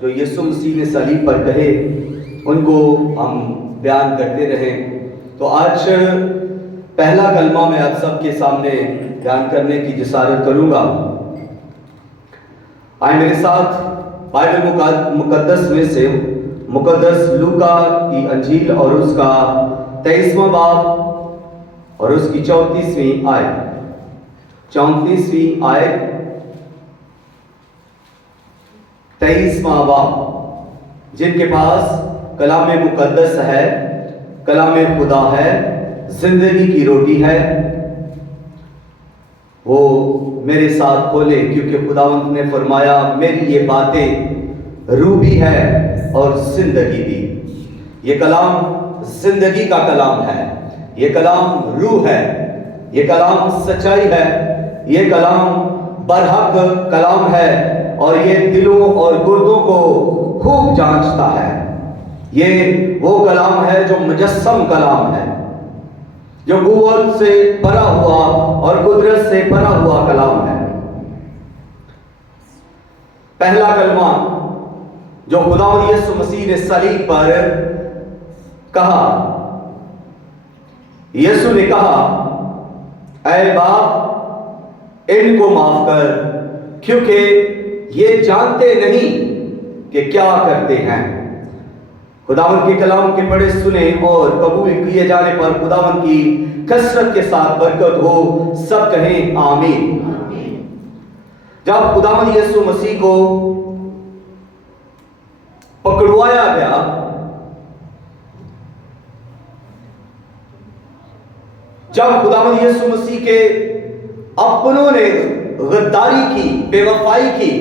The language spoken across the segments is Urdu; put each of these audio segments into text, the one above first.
جو یسوع مسیح نے صلیب پر کہے ان کو ہم بیان کرتے رہیں۔ تو آج پہلا کلمہ میں آپ سب کے سامنے بیان کرنے کی جسارت کروں گا۔ آئے میرے ساتھ بائبل مقدس میں سے مقدس لوکا کی انجیل اور اس کا 23واں باب اور اس کی 34ویں آیت، 34ویں آیت 23واں باب۔ جن کے پاس کلام مقدس ہے، کلام خدا ہے، زندگی کی روٹی ہے، وہ میرے ساتھ کھولے، کیونکہ خداوند نے فرمایا میری یہ باتیں روح بھی ہے اور زندگی بھی۔ یہ کلام زندگی کا کلام ہے، یہ کلام روح ہے، یہ کلام سچائی ہے، یہ کلام برحق کلام ہے، اور یہ دلوں اور گردوں کو خوب جانچتا ہے۔ یہ وہ کلام ہے جو مجسم کلام ہے، جو قوت سے بھرا ہوا اور قدرت سے بھرا ہوا کلام ہے۔ پہلا کلمہ جو خداوند یسوع مسیح نے صلیب پر کہا، یسوع نے کہا اے باپ ان کو معاف کر، کیونکہ یہ جانتے نہیں کہ کیا کرتے ہیں۔ خداوند کے کلام کے پڑھے سنے اور قبول کیے جانے پر خداوند کی کثرت کے ساتھ برکت ہو، سب کہیں آمین۔ جب خداوند یسوع مسیح کو پکڑوایا گیا، جب خداوند یسوع مسیح کے اپنوں نے غداری کی، بے وفائی کی،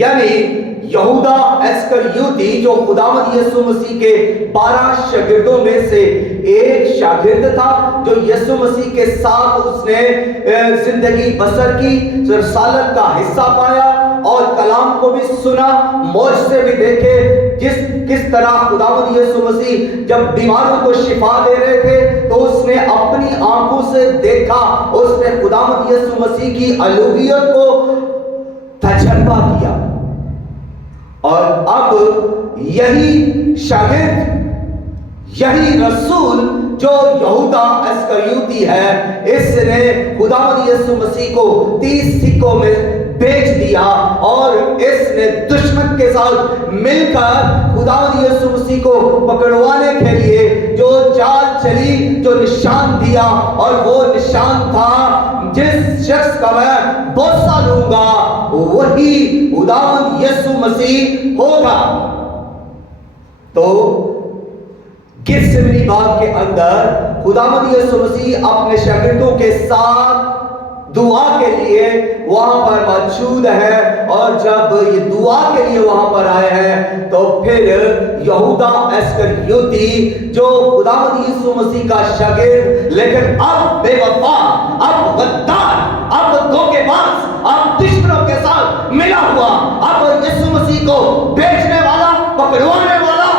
یعنی یہودا اسکریوتی جو خداوند یسوع مسیح کے 12 شاگردوں میں سے ایک شاگرد تھا، جو یسوع مسیح کے ساتھ اس نے زندگی بسر کی، رسالت کا حصہ پایا اور کلام کو بھی سنا، معجزے بھی دیکھے، کس طرح خداوند یسوع مسیح جب بیماروں کو شفا دے رہے تھے تو اس نے اپنی آنکھوں سے دیکھا، اس نے خداوند یسوع مسیح کی الوہیت کو تجربہ کیا۔ اور اب یہی شاگرد، یہی رسول جو یہودا اسکریوتی ہے، اس نے خداوند یسوع مسیح کو 30 سکوں میں بیچ دیا، اور اس نے دشمن کے ساتھ مل کر خداوند یسوع مسیح کو پکڑوانے کے لیے جو چال چلی، جو نشان دیا، اور وہ نشان تھا جس شخص کا میں بوسہ لوں گا وہی خداوند یسوع مسیح ہوگا۔ تو گیتسیمنی باغ کے اندر خداوند یسوع مسیح اپنے شاگردوں کے ساتھ دعا کے لیے وہاں پر موجود ہے، اور جب یہ دعا کے لیے وہاں پر آئے ہیں تو پھر یہودا اسکریوتی جو خداوند یسوع مسیح کا شاگرد لیکن اب بے وفا، اب غدار، اب دھوکے باز، اب دشمنوں کے ساتھ ملا ہوا، اب یسوع مسیح کو بیچنے والا، پکڑوانے والا،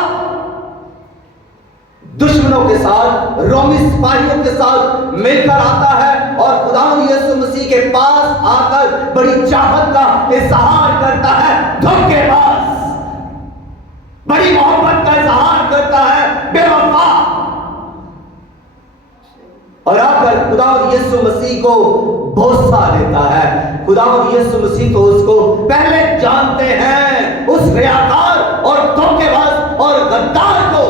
دشمنوں کے ساتھ، رومی سپاہیوں کے ساتھ مل کر آتا ہے، اور خداوند یسوع مسیح کے پاس آ کر بڑی چاہت کا اظہار کرتا ہے۔ دھوکے باز بڑی محبت کا اظہار کرتا ہے، بے وفا، اور آ کر خداوند یسوع مسیح کو بوسہ دیتا ہے۔ خداوند یسوع مسیح تو اس کو پہلے جانتے ہیں، اس ریاکار اور دھوکے باز اور غدار کو۔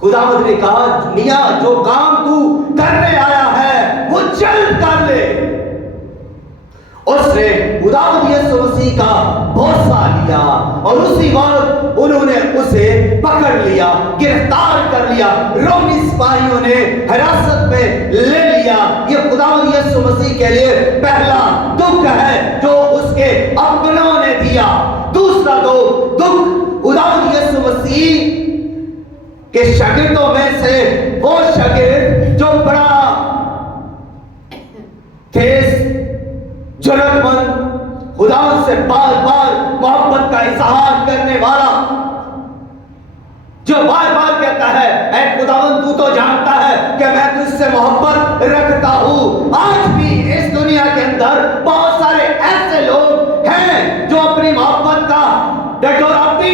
خداوند نے کہا میاں جو کام تو کرنے آیا ہے وہ جلد کر لے۔ اس نے خداوند یسوع مسیح کا بوسہ لیا، اور اسی وقت انہوں نے اسے پکڑ لیا، گرفتار کر لیا، رومی سپاہیوں نے حراست میں لے لیا۔ یہ خداوند یسوع مسیح کے لیے پہلا دکھ ہے جو اس کے اپنوں نے دیا۔ دوسرا دکھ خداوند یسوع مسیح کہ شاگردوں میں سے وہ شاگرد جو بڑا تیز، جرأت مند، خداوند سے بار بار محبت کا اظہار کرنے والا، جو بار بار کہتا ہے اے خداوند تو جانتا ہے کہ میں تجھ سے محبت رکھتا ہوں۔ آج بھی اس دنیا کے اندر بہت سارے ایسے لوگ ہیں جو اپنی محبت کا ڈٹورا پیٹ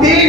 3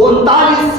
39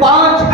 5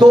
2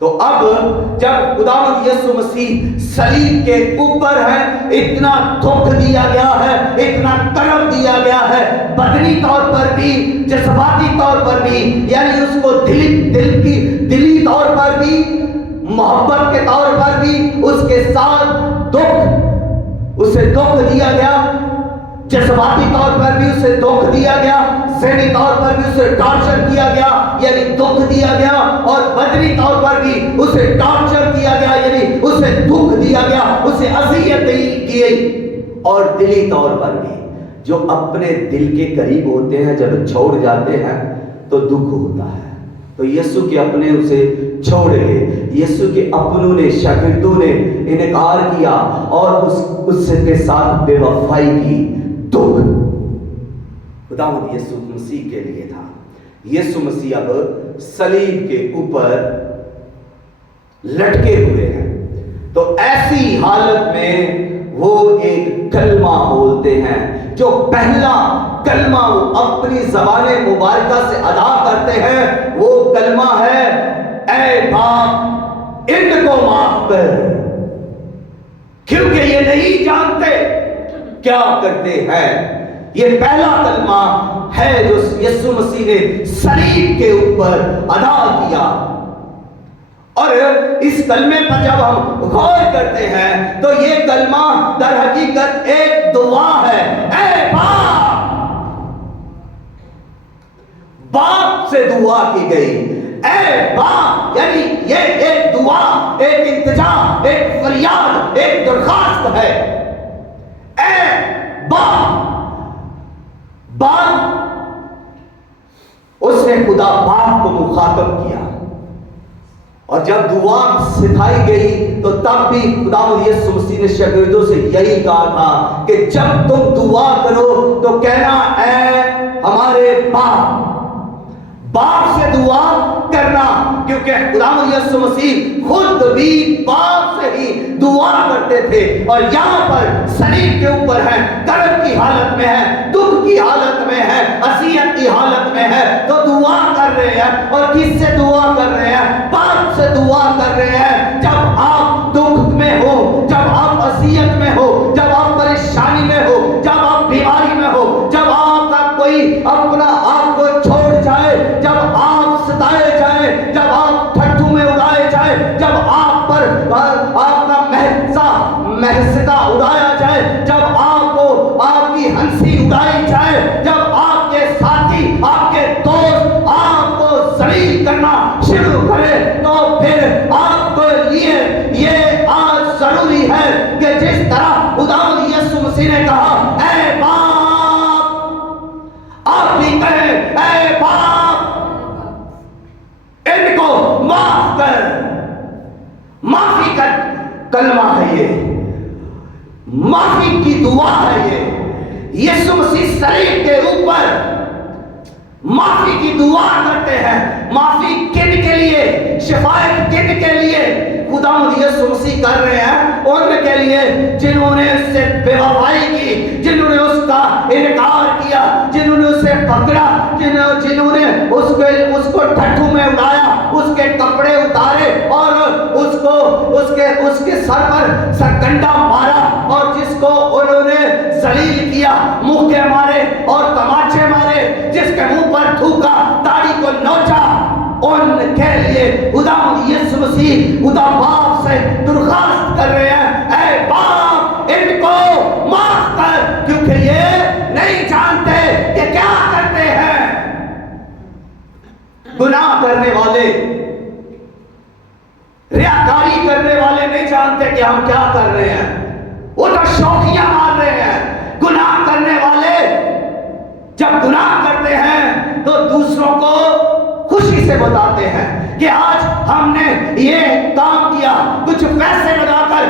تو اب جب خداوند یسوع مسیح صلیب کے اوپر ہے، اتنا دکھ دیا گیا ہے، اتنا طرف دیا گیا ہے، بدنی طور پر بھی، جذباتی طور پر بھی، یعنی اس کو دلی طور پر بھی، محبت کے طور پر بھی، اس کے ساتھ اسے دکھ دیا گیا، جذباتی طور پر بھی اسے دکھ دیا گیا، ذہنی طور پر بھی اسے ٹارچر کیا گیا، یعنی دکھ دیا گیا، اور بدنی طور پر بھی اسے ٹارچر کیا گیا، یعنی اسے دکھ دیا گیا، اسے اذیت دی گئی، اور دلی طور پر بھی جو اپنے دل کے قریب ہوتے ہیں جب چھوڑ جاتے ہیں تو دکھ ہوتا ہے۔ تو یسوع کے اپنے اسے چھوڑ گئے، یسوع کے اپنوں نے، شاگردوں نے انکار کیا اور اس کے ساتھ بے وفائی کی۔ دکھ خداوند یسوع مسیح کے لیے تھا۔ یسوع مسیح اب صلیب کے اوپر لٹکے ہوئے ہیں، تو ایسی حالت میں وہ ایک کلمہ بولتے ہیں، جو پہلا کلمہ وہ اپنی زبان مبارکہ سے ادا کرتے ہیں، وہ کلمہ ہے اے باپ ان کو معاف کر، کیونکہ یہ نہیں جانتے کیا کرتے ہیں۔ یہ پہلا کلمہ ہے جو یسوع مسیح نے صلیب کے اوپر ادا کیا، اور اس کلمے پر جب ہم غور کرتے ہیں تو یہ کلمہ در حقیقت ایک دعا ہے۔ اے باپ سے دعا کی گئی، اے باپ، یعنی یہ ایک دعا، ایک التجا، ایک فریاد، ایک درخواست ہے۔ اے باپ، اس نے خدا باپ کو مخاطب کیا، اور جب دعا سکھائی گئی تو تب بھی خداوند یسوع مسیح نے شاگردوں سے یہی کہا تھا کہ جب تم دعا کرو تو کہنا اے ہمارے باپ سے دعا کرنا، کیونکہ خداوند یسوع مسیح خود بھی باپ سے ہی دعا کرتے تھے، اور یہاں پر صلیب کے اوپر ہے، کرب کی حالت میں ہے، دکھ کی حالت میں ہے، اذیت کی حالت میں ہے، تو دعا کر رہے ہیں، اور کس سے دعا کر رہے ہیں؟ باپ سے دعا کر رہے ہیں۔ جب آپ دکھ میں ہو، جب آپ اذیت میں ہو، جب آپ پریشانی میں ہو، جب آپ بیماری میں ہو، جب آپ کا کوئی اپنا آپ کو چھوڑ جائے، جب آپ ستائے جائے، جب آپ ٹھٹھو میں اڑائے جائے، جب آپ پر آپ کا محسکہ اڑایا جائے، جب آپ کو آپ کی ہنسی اڑائی جائے، جب آپ کے ساتھی، آپ کے دوست آپ کو ذلیل کرنا شروع کرے، تو پھر آپ کو یہ آج ضروری ہے کہ جس طرح خداوند یسوع مسیح نے کہا اے باپ، آپ بھی کہیں اے باپ ان کو معاف کر۔ معافی کا کلمہ ہے یہ، معافی کی دعا ہے یہ۔ یسوع مسیح صلیب کے اوپر معافی کی دعا کرتے ہیں۔ معافی کن کے لیے؟ شفاعت کن کے لیے خداوند یسوع مسیح کر رہے ہیں؟ ان کے لیے جنہوں نے اس سے بے وفائی کی، جنہوں نے اس کا انکار کیا، جنہوں نے اسے پکڑا، جنہوں نے اس کو ٹھٹھو میں اڑایا، اس کے کپڑے اتارے، اور اس کے سر پر سرکنڈا مارا، اور جس کو انہوں نے ذلیل کیا، مکے مارے اور تماچے مارے، جس کے منہ پر تھوکا، داڑھی کو نوچا، ان کے لیے خداوند یسوع مسیح خدا باپ سے درخواست کر رہے ہیں اے باپ ان کو معاف کر، کیونکہ یہ نہیں جانتے کہ کیا کرتے ہیں۔ گناہ کرنے والے، ریاکاری کرنے والے نہیں جانتے کہ ہم کیا کر رہے ہیں، وہ تو شوخیاں مار رہے ہیں۔ گناہ کرنے والے جب گناہ کرتے ہیں تو دوسروں کو خوشی سے بتاتے ہیں کہ آج ہم نے یہ کام کیا، کچھ پیسے لگا کر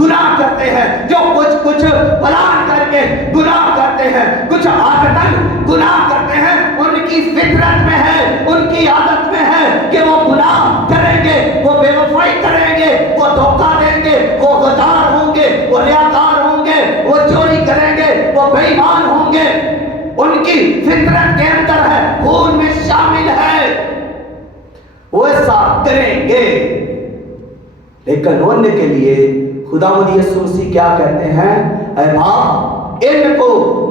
گناہ کرتے ہیں، جو کچھ پلان کر کے گناہ کرتے ہیں، کچھ عادتاً گناہ کرتے ہیں، ان کی فطرت میں ہے، ان کی عادت میں ہے کہ وہ گناہ کریں گے، وہ بے وفائی کریں گے، وہ دھوکہ دیں گے، وہ غدار ہوں گے، وہ ریاکار ہوں گے، وہ چوری کریں گے، وہ بے ایمان ہوں گے۔ ان کی فطرت کے اندر ہے، خون میں شامل ہے، وہ ایسا کریں گے۔ لیکن ان کے لیے خداوند یسوع مسیح کیا کہتے ہیں؟ اے باپ ان کو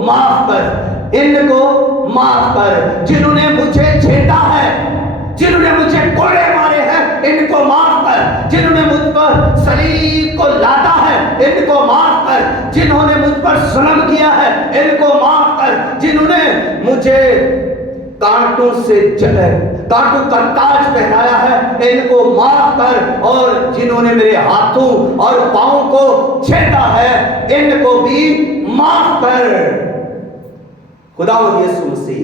معاف کر، ان کو معاف کر، جنہوں نے مجھے چھیڑا ہے، جنہوں نے مجھے کوڑے مارے ہیں، ان کو معاف کر، جنہوں نے مجھ پر صلیب کو لادا ہے ان کو معاف کر، جنہوں نے مجھ پر ظلم کیا ہے ان کو معاف کر، جنہوں نے مجھے کانٹوں کا تاج پہنایا ہے ان کو معاف کر، اور جنہوں نے میرے ہاتھوں اور پاؤں کو چھیدا ہے ان کو بھی معاف کر۔ خداوند یسوع مسیح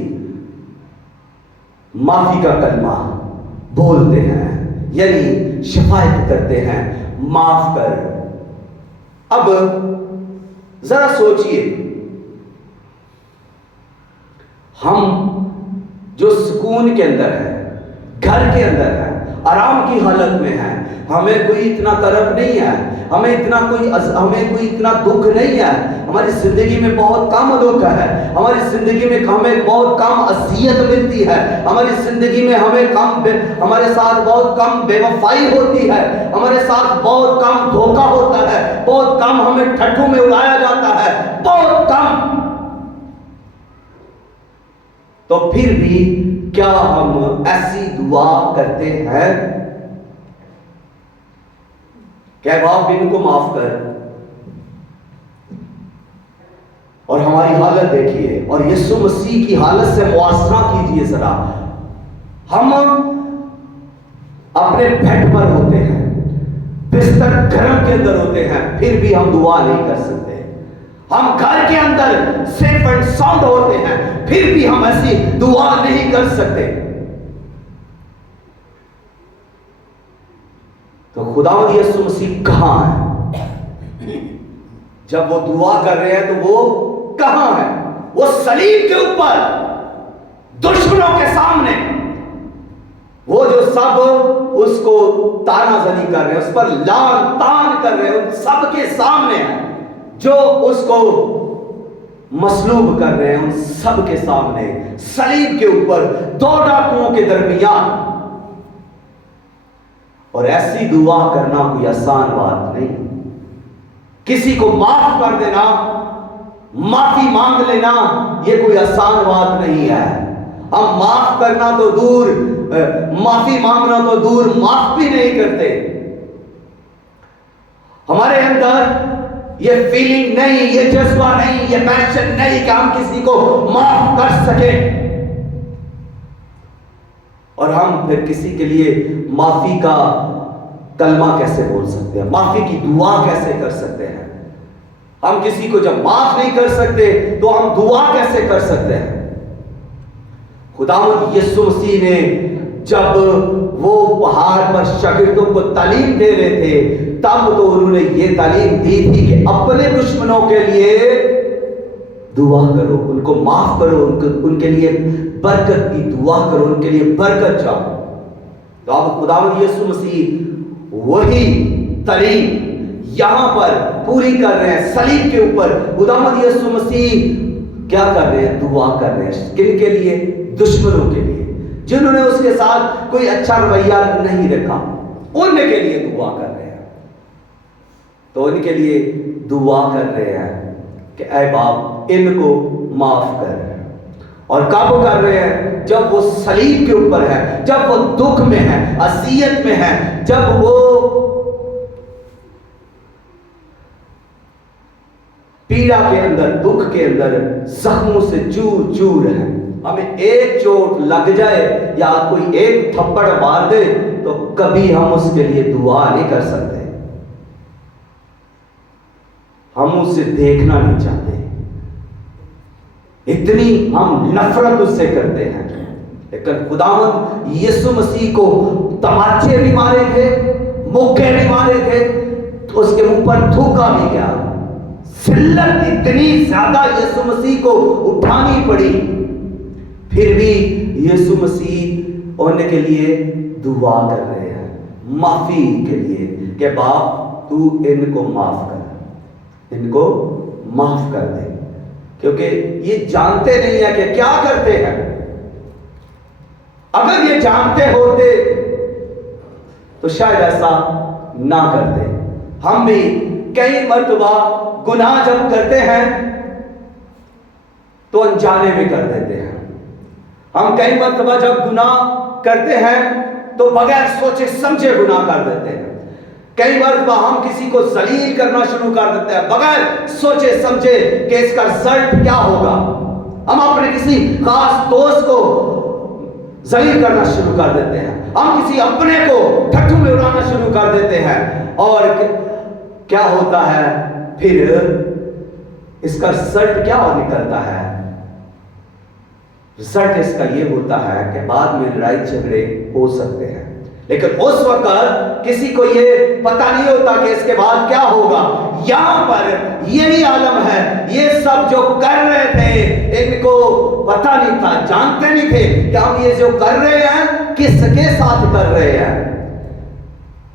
معافی کا کلمہ بولتے ہیں، یعنی شفاعت کرتے ہیں، معاف کر۔ اب ذرا سوچئے، ہم جو سکون کے اندر ہے، گھر کے اندر ہے، آرام کی حالت میں ہے، ہمیں کوئی اتنا کرب نہیں ہے، ہمیں کوئی اتنا دکھ نہیں ہے، ہماری زندگی میں بہت کم دکھ ہے، ہماری زندگی میں ہمیں بہت کم اذیت ملتی ہے، ہماری زندگی میں ہمارے ساتھ بہت کم بے وفائی ہوتی ہے، ہمارے ساتھ بہت کم دھوکہ ہوتا ہے، بہت کم ہمیں ٹھٹھوں میں اڑایا جاتا ہے، بہت کم۔ تو پھر بھی کیا ہم ایسی دعا کرتے ہیں کہ اے باپ ان کو معاف کر؟ اور ہماری حالت دیکھیے اور یسوع مسیح کی حالت سے موازنہ کیجئے ذرا۔ ہم اپنے بیڈ پر ہوتے ہیں، بستر گرم کے اندر ہوتے ہیں، پھر بھی ہم دعا نہیں کر سکتے۔ ہم گھر کے اندر سیف اینڈ ساؤنڈ ہوتے ہیں، پھر بھی ہم ایسی دعا نہیں کر سکتے۔ تو خداوند یسوع مسیح کہاں ہے؟ جب وہ دعا کر رہے ہیں تو وہ کہاں ہے؟ وہ صلیب کے اوپر دشمنوں کے سامنے، وہ جو سب اس کو تانا زنی کر رہے ہیں، اس پر لعن طعن کر رہے ہیں، ان سب کے سامنے ہے، جو اس کو مصلوب کر رہے ہیں ان سب کے سامنے، صلیب کے اوپر دو ڈاکوؤں کے درمیان۔ اور ایسی دعا کرنا کوئی آسان بات نہیں۔ کسی کو معاف کر دینا، معافی مانگ لینا، یہ کوئی آسان بات نہیں ہے۔ ہم معاف کرنا تو دور، معافی مانگنا تو دور، معاف بھی نہیں کرتے۔ ہمارے اندر یہ فیلنگ نہیں، یہ جذبہ نہیں، یہ پیشن نہیں کہ ہم کسی کو معاف کر سکیں، اور ہم پھر کسی کے لیے معافی کا کلمہ کیسے بول سکتے ہیں، معافی کی دعا کیسے کر سکتے ہیں؟ ہم کسی کو جب معاف نہیں کر سکتے تو ہم دعا کیسے کر سکتے ہیں؟ خداوند یسوع مسیح نے جب وہ پہاڑ پر شاگردوں کو تعلیم دے رہے تھے، تب تو انہوں نے یہ تعلیم دی تھی کہ اپنے دشمنوں کے لیے دعا کرو، ان کو معاف کرو، ان کے لیے برکت کی دعا کرو، ان کے لیے برکت چاہو۔ تو اب خداوند یسوع مسیح وہی تعلیم یہاں پر پوری کر رہے ہیں صلیب کے اوپر۔ خداوند یسوع مسیح کیا کر رہے ہیں؟ دعا کر رہے ہیں۔ کن کے لیے؟ دشمنوں کے لیے، جنہوں نے اس کے ساتھ کوئی اچھا رویہ نہیں رکھا، ان کے لیے دعا کر رہے ہیں۔ تو ان کے لیے دعا کر رہے ہیں کہ اے باپ ان کو معاف کر۔ اور کب کر رہے ہیں؟ جب وہ صلیب کے اوپر ہے، جب وہ دکھ میں ہے، اذیت میں ہے، جب وہ پیڑا کے اندر، دکھ کے اندر، زخموں سے چور چور ہے۔ ہمیں ایک چوٹ لگ جائے یا کوئی ایک تھپڑ مار دے تو کبھی ہم اس کے لیے دعا نہیں کر سکتے، ہم اسے دیکھنا نہیں چاہتے، اتنی ہم نفرت اس سے کرتے ہیں۔ لیکن خداوند یسوع مسیح کو تماچے بھی مارے تھے، مکے بھی مارے تھے، تو اس کے منہ پر تھوکا بھی گیا، ذلت اتنی زیادہ یسوع مسیح کو اٹھانی پڑی، پھر بھی یسوع مسیح ان کے لیے دعا کر رہے ہیں، معافی کے لیے کہ باپ تو ان کو معاف کر، ان کو معاف کر دے، کیونکہ یہ جانتے نہیں ہیں کہ کیا کرتے ہیں۔ اگر یہ جانتے ہوتے تو شاید ایسا نہ کرتے. ہم بھی کئی مرتبہ گناہ جب کرتے ہیں تو انجانے میں کر دیتے ہیں. ہم کئی مرتبہ جب گناہ کرتے ہیں تو بغیر سوچے سمجھے گناہ کر دیتے ہیں. کئی مرتبہ ہم کسی کو ذلیل کرنا شروع کر دیتے ہیں بغیر سوچے سمجھے کہ اس کا رزلٹ کیا ہوگا. ہم اپنے کسی خاص دوست کو ذلیل کرنا شروع کر دیتے ہیں. ہم کسی اپنے کو ٹھٹھو میں اڑانا شروع کر دیتے ہیں. اور کیا ہوتا ہے پھر اس کا رزلٹ کیا نکلتا ہے؟ رزلٹ اس کا یہ ہوتا ہے کہ بعد میں لڑائی جھگڑے ہو سکتے ہیں، لیکن اس وقت کسی کو یہ پتہ نہیں ہوتا کہ اس کے بعد کیا ہوگا. یہاں پر یہی عالم ہے. یہ سب جو کر رہے تھے ان کو پتہ نہیں تھا، جانتے نہیں تھے کہ ہم یہ جو کر رہے ہیں کس کے ساتھ کر رہے ہیں.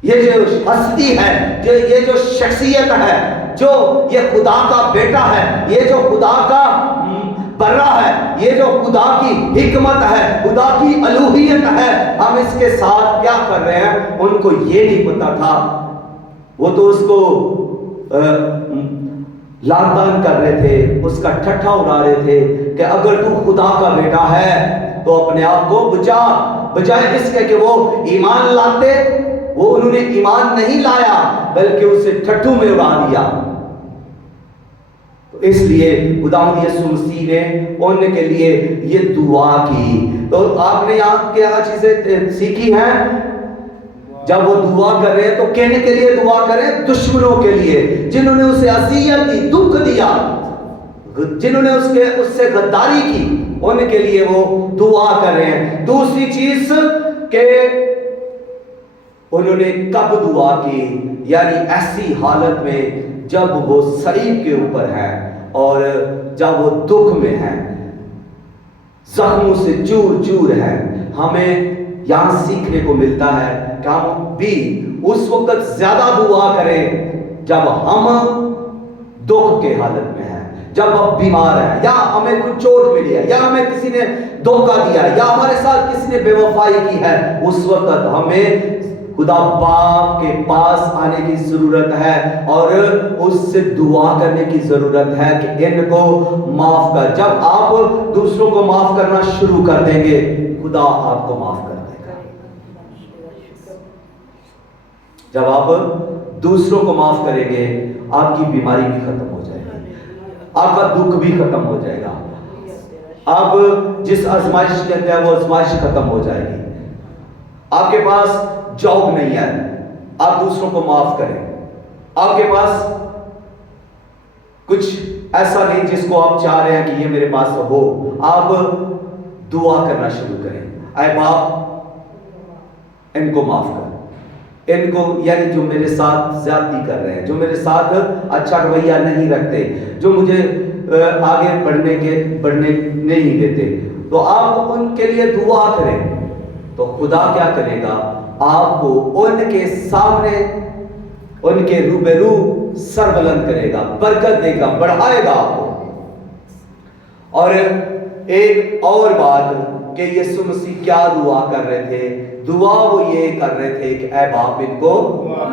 یہ جو ہستی ہے، یہ جو شخصیت ہے، جو یہ خدا کا بیٹا ہے، یہ جو خدا کا برا ہے، یہ جو خدا کی حکمت ہے، خدا کی الوہیت ہے، ہم اس کے ساتھ کیا کر رہے ہیں ان کو یہ نہیں پتا تھا. وہ تو اس کو لان تان کر رہے تھے، اس کا ٹھٹھا اڑا رہے تھے کہ اگر تو خدا کا بیٹا ہے تو اپنے آپ کو بچا. بجائے اس کے کہ وہ ایمان لاتے، وہ انہوں نے ایمان نہیں لایا بلکہ اسے ٹھٹھو میں اڑا دیا. اس لیے خداوند یسوع مسیح نے ان کے لیے یہ دعا کی. تو آپ نے یہاں کیا چیزیں سیکھی ہیں؟ جب وہ دعا کر رہے تو کہنے کے لیے دعا کریں دشمنوں کے لیے جنہوں نے اسے اذیت دی، دکھ دیا، جنہوں نے اس سے غداری کی، ان کے لیے وہ دعا کر رہے ہیں. دوسری چیز کہ انہوں نے کب دعا کی، یعنی ایسی حالت میں جب وہ صلیب کے اوپر ہے اور جب وہ دکھ میں ہے، زخموں سے چور چور ہے. ہمیں یہاں سیکھنے کو ملتا ہے کہ ہم بھی اس وقت زیادہ دعا کریں جب ہم دکھ کے حالت میں ہیں، جب ہم بیمار ہیں، یا ہمیں کچھ چوٹ ملی ہے، یا ہمیں کسی نے دھوکہ دیا ہے، یا ہمارے ساتھ کسی نے بے وفائی کی ہے. اس وقت ہمیں خدا باپ کے پاس آنے کی ضرورت ہے اور اس سے دعا کرنے کی ضرورت ہے کہ ان کو معاف کر. جب آپ دوسروں کو معاف کرنا شروع کر دیں گے خدا آپ کو معاف کر دے گا. جب آپ دوسروں کو معاف کریں گے آپ کی بیماری بھی ختم ہو جائے گی، آپ کا دکھ بھی ختم ہو جائے گا، آپ جس آزمائش کے اندر وہ آزمائش ختم ہو جائے گی. آپ کے پاس جاب نہیں ہے، آپ دوسروں کو معاف کریں. آپ کے پاس کچھ ایسا نہیں جس کو آپ چاہ رہے ہیں کہ یہ میرے پاس ہو، آپ دعا کرنا شروع کریں. اے باپ ان کو معاف کر، ان کو یعنی جو میرے ساتھ زیادتی کر رہے ہیں، جو میرے ساتھ اچھا رویہ نہیں رکھتے، جو مجھے آگے بڑھنے نہیں دیتے، تو آپ ان کے لیے دعا کریں. تو خدا کیا کرے گا؟ آپ کو ان کے سامنے، ان کے روبرو سر بلند کرے گا، برکت دے گا، بڑھائے گا آپ کو. اور ایک اور بات کہ یسوع مسیح کیا دعا کر رہے تھے؟ دعا وہ یہ کر رہے تھے کہ اے باپ ان کو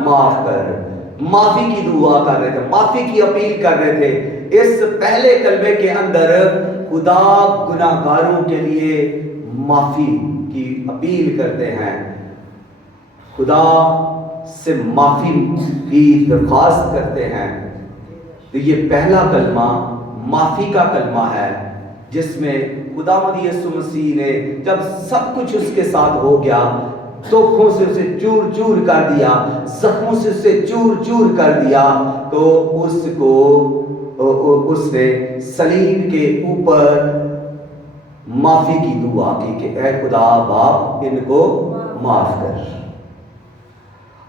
معاف کر. معافی کی دعا کر رہے تھے، معافی کی اپیل کر رہے تھے. اس پہلے کلمے کے اندر خدا گناہگاروں کے لیے معافی کی اپیل کرتے ہیں، خدا سے معافی کی درخواست کرتے ہیں. تو یہ پہلا کلمہ معافی کا کلمہ ہے جس میں خداوند یسوع مسیح نے جب سب کچھ اس کے ساتھ ہو گیا، دکھوں سے اسے چور چور کر دیا، زخموں سے اسے چور چور کر دیا، تو اس نے صلیب کے اوپر معافی کی دعا کی کہ اے خدا باپ ان کو معاف کر.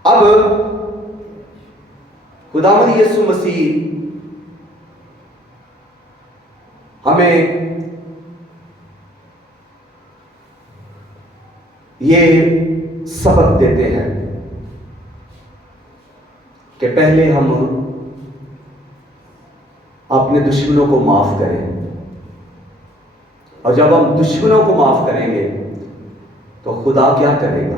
اب خداوند یسوع مسیح ہمیں یہ سبق دیتے ہیں کہ پہلے ہم اپنے دشمنوں کو معاف کریں، اور جب ہم دشمنوں کو معاف کریں گے تو خدا کیا کرے گا؟